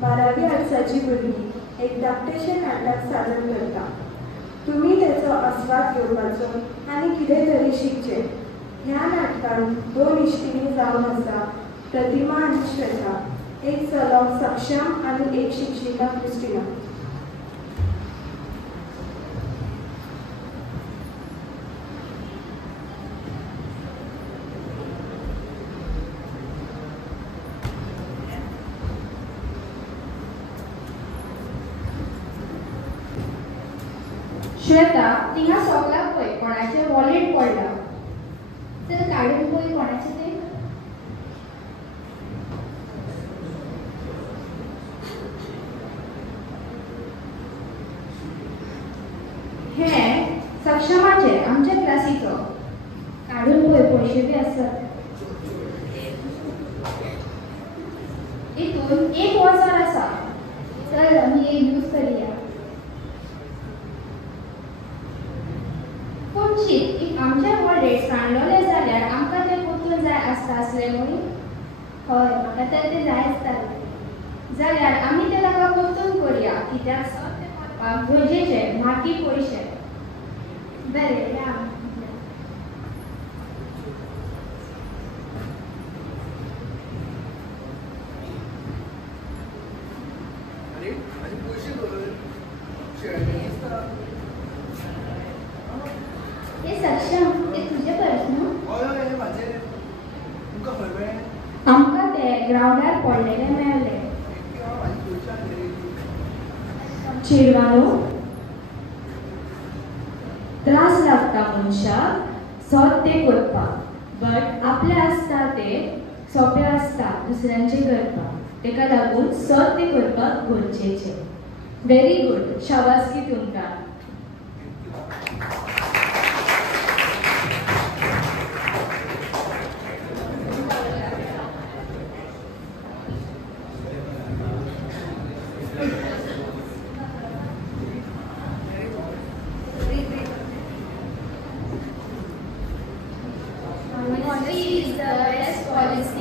12वी वर्साची भुरगीं एक धाकटेशें नाटक सादर करता. तुमी तेचो आस्वाद घेवपाचो आनी कितें तरी शिकचें. ह्या नाटकान 2 इश्टिणी जावन आसा, प्रतिमा आनी श्वेता. एक चलो सक्षम आनी एक शिक्षिका क्रिस्टिना. श्वेता, तिंगा सगळा पळय कोणाचे वॉलेट पडला. तर काडून पळय कोणाचे ते. हे सक्षमाचे आमच्या क्लासीचो. काडून पळय पयशे बी आसत. हितून एक वजार आसा. चल आमी एक यूज करूया. एक आमच्या वॉलेट सांडलोले जाल्यार आमकां ते परतून जाय आसता आसले न्हू. हय, म्हाका तर ते जाय आसताले. जाल्यार आमी ते ताका परतून करुया, कित्याक सर ते करपाक गरजेचे, माती पयशे. बरें, या. आमकां ते ग्रावंडार पडलेले मेळ्ळे. चेडवानो, त्रास लागता मनशाक सोद ते करपाक, बट आपले आसता ते सोंपे आसता दुसऱ्यांचे करपाक. तेका लागून सोद ते करपाक गरजेचे. व्हेरी गुड, शाबासकी तुमकां. Honesty is the best policy.